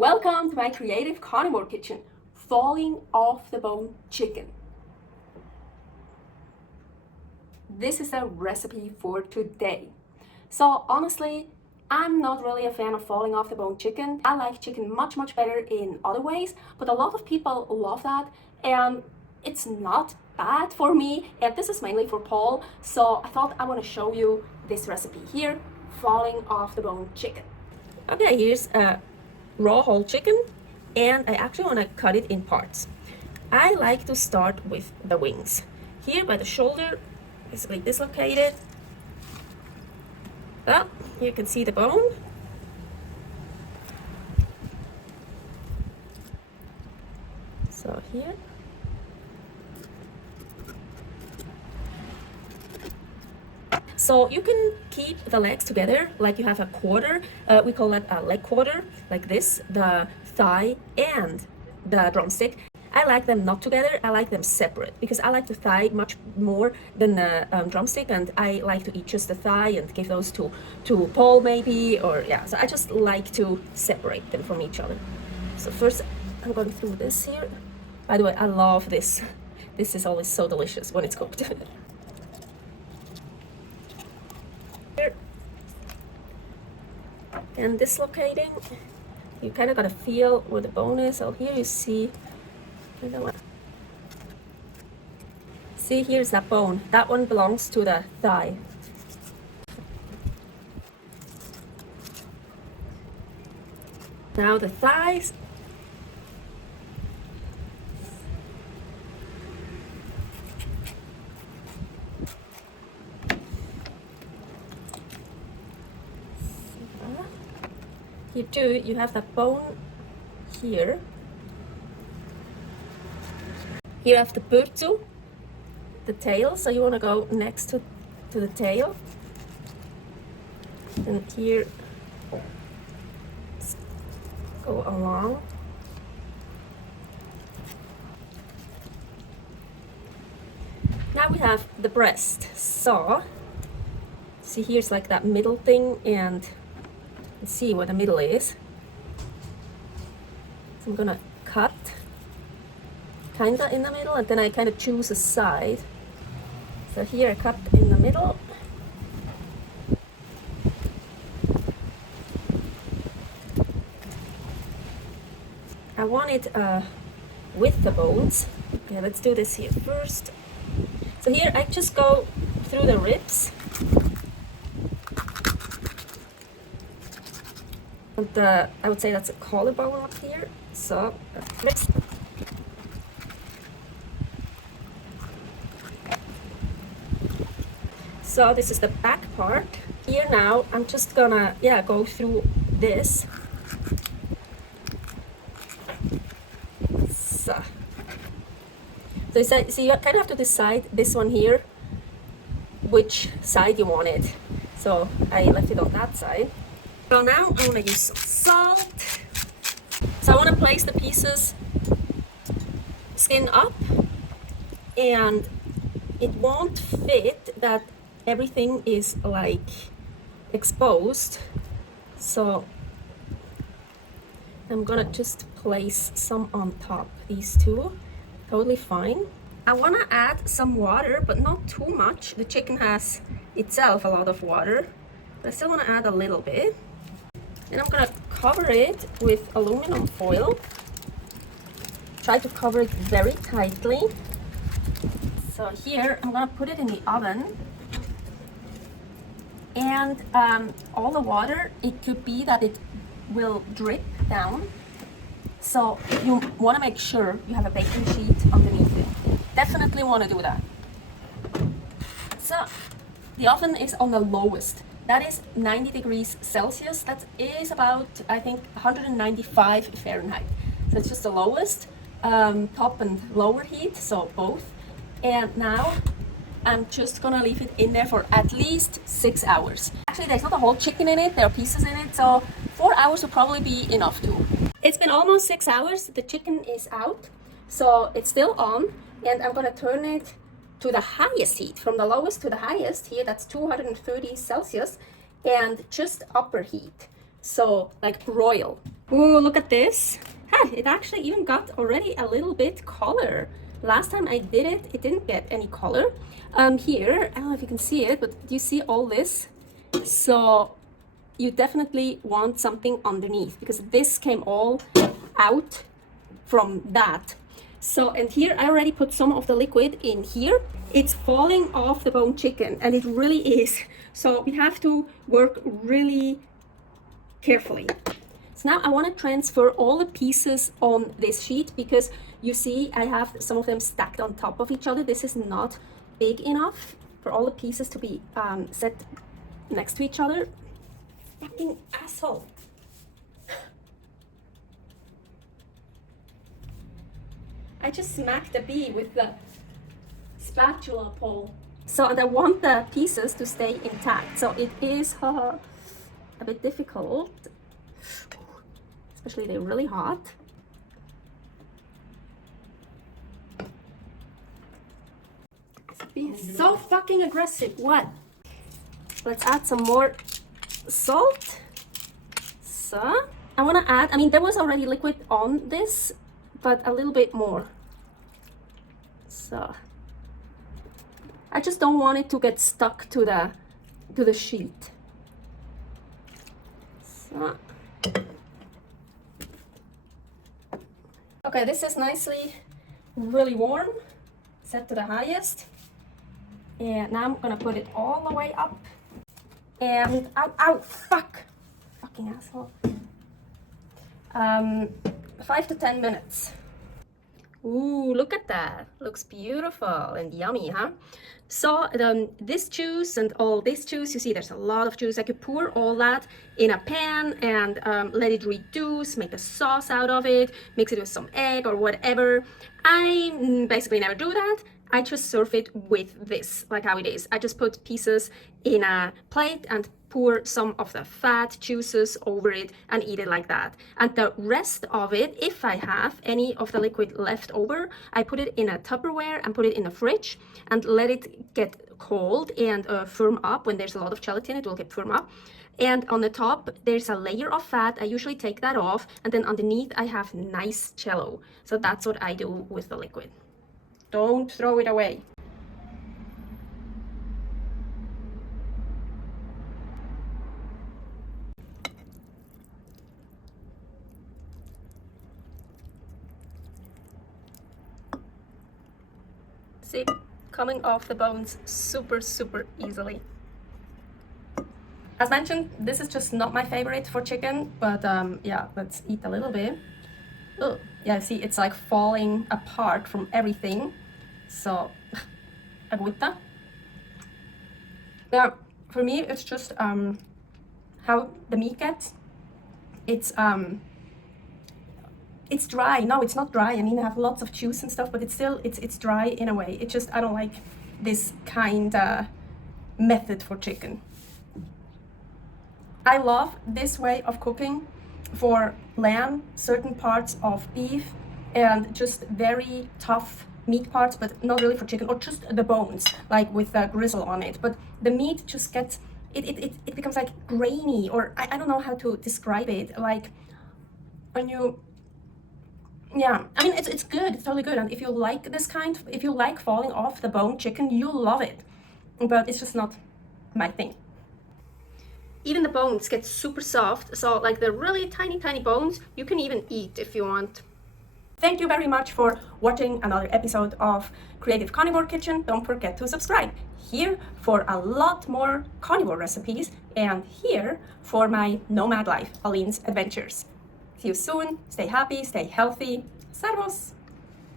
Welcome to my creative carnivore kitchen, falling off the bone chicken. This is the recipe for today. So honestly, I'm not really a fan of falling off the bone chicken. I like chicken much better in other ways, but a lot of people love that, and it's not bad for me, and this is mainly for Paul, so I thought I want to show you this recipe here, falling off the bone chicken. Okay, here's a raw whole chicken, and I actually want to cut it in parts. I like to start with the wings. Here by the shoulder, basically dislocated. Well, you can see the bone. So here. So you can keep the legs together like you have a quarter. We call that a leg quarter, like this, the thigh and the drumstick. I like them not together, I like them separate because I like the thigh much more than the drumstick, and I like to eat just the thigh and give those to Paul maybe, or yeah, so I just like to separate them from each other. So first I'm going through this here. By the way, I love this. This is always so delicious when it's cooked. And dislocating, you kind of got to feel where the bone is. So here you see, here's that bone. That one belongs to the thigh. Now the thighs. Here too, you have that bone here. Here you have the purzu, the tail, so you want to go next to the tail. And here, go along. Now we have the breast. So, see here's like that middle thing, and see where the middle is. So I'm gonna cut kinda in the middle, and then I kind of choose a side. So here I cut in the middle. I want it with the bones. Okay, let's do this here first. So here I just go through the ribs. And I would say that's a collarbone up here. So next. So this is the back part. Here now I'm just gonna go through this. So you kind of have to decide this one here, which side you want it. So I left it on that side. So now I'm gonna use some salt. So I want to place the pieces skin up, and it won't fit that everything is like exposed. So I'm gonna just place some on top, these two, totally fine. I want to add some water, but not too much. The chicken has itself a lot of water, but I still want to add a little bit. And I'm gonna cover it with aluminum foil. Try to cover it very tightly. So here I'm gonna put it in the oven. And all the water, it could be that it will drip down. So you wanna make sure you have a baking sheet underneath it. Definitely wanna do that. So the oven is on the lowest. That is 90 degrees Celsius. That is about, I think, 195 Fahrenheit. So it's just the lowest, top and lower heat, so both. And now I'm just gonna leave it in there for at least 6 hours. Actually, there's not a whole chicken in it, there are pieces in it, so 4 hours will probably be enough too. It's been almost 6 hours, the chicken is out, so it's still on, and I'm gonna turn it to the highest heat, from the lowest to the highest here, that's 230 Celsius, and just upper heat So like broil. Oh, look at this. Huh, it actually even got already a little bit color. Last time I did it, it didn't get any color. Here, I don't know if you can see it, but do you see all this? So you definitely want something underneath because this came all out from that. So, and here I already put some of the liquid in here. It's falling off the bone chicken, and it really is. So we have to work really carefully. So now I want to transfer all the pieces on this sheet because you see I have some of them stacked on top of each other. This is not big enough for all the pieces to be set next to each other. Fucking asshole. I just smacked the bee with the spatula pole. So, and I want the pieces to stay intact. So it is a bit difficult, especially they're really hot. Being so fucking aggressive. What? Let's add some more salt. So I want to add, I mean, there was already liquid on this, but a little bit more. So I just don't want it to get stuck to the sheet. So okay, this is nicely really warm, set to the highest. And now I'm gonna put it all the way up. And ow, fuck, fucking asshole. 5 to 10 minutes. Ooh, look at that. Looks beautiful and yummy, huh? So this juice and all this juice, you see there's a lot of juice. I could pour all that in a pan and let it reduce, make the sauce out of it, mix it with some egg or whatever. I basically never do that. I just serve it with this, like how it is. I just put pieces in a plate and pour some of the fat juices over it and eat it like that. And the rest of it, if I have any of the liquid left over, I put it in a Tupperware and put it in the fridge and let it get cold and firm up. When there's a lot of gelatin, it will get firm up. And on the top, there's a layer of fat. I usually take that off. And then underneath, I have nice jello. So that's what I do with the liquid. Don't throw it away. See, coming off the bones super, super easily. As mentioned, this is just not my favorite for chicken, but yeah, let's eat a little bit. Oh, yeah, see, it's like falling apart from everything. So, agüita. Yeah, for me, it's just how the meat gets. It's dry. No, it's not dry. I mean, I have lots of juice and stuff, but it's still, it's dry in a way. It's just, I don't like this kind of method for chicken. I love this way of cooking for lamb, certain parts of beef, and just very tough meat parts, but not really for chicken, or just the bones, like with the grizzle on it. But the meat just gets, it becomes like grainy, or I don't know how to describe it. Like when you, yeah, I mean, it's good, it's totally good. And if you like this kind, if you like falling off the bone chicken, you'll love it. But it's just not my thing. Even the bones get super soft, so like the really tiny bones, you can even eat if you want. Thank you very much for watching another episode of Creative Carnivore Kitchen. Don't forget to subscribe here for a lot more carnivore recipes, and here for my nomad life, Aline's adventures. See you soon. Stay happy, stay healthy. Servus!